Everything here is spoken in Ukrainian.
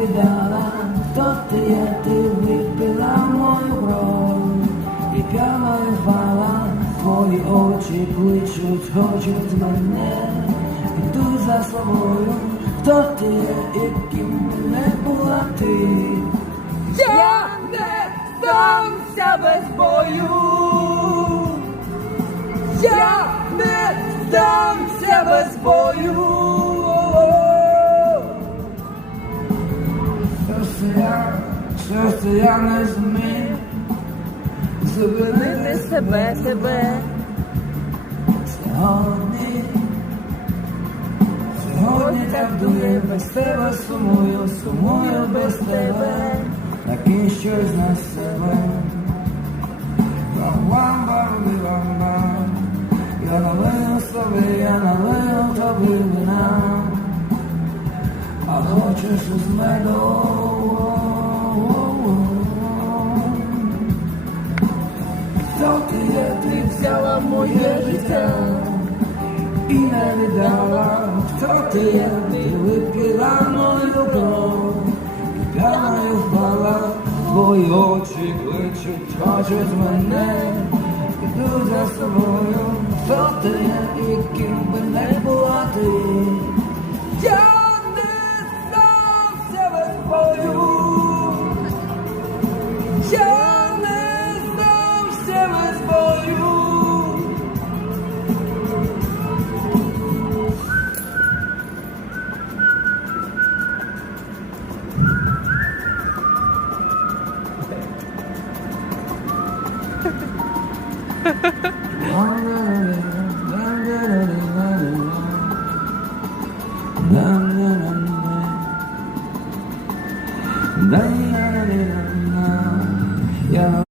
віддала, хто ти є, ти випила мою кров, і п'яною впала, твої очі кличуть, хочуть мене, іду за собою, хто ти є, і ким не була ти. Я не здамся без бою. Я не здамся без бою. Серце я не зміг Зупинити себе. Сьогодні так дує, без тебе сумую без тебе, такий щось на себе. Бам-бам-бам-бам-бам, я налию собі, я налию тобі вина, а хочеш із меду. Хто ти є, ти взяла моє життя і не віддала, хто ти є, ти випила мою кров, і п'яною впала, твої очі кличуть, хочуть мене, іду за собою, хто ти є, і ким би не була ти. Я не здамся без бою. Я не здамся без бою. Я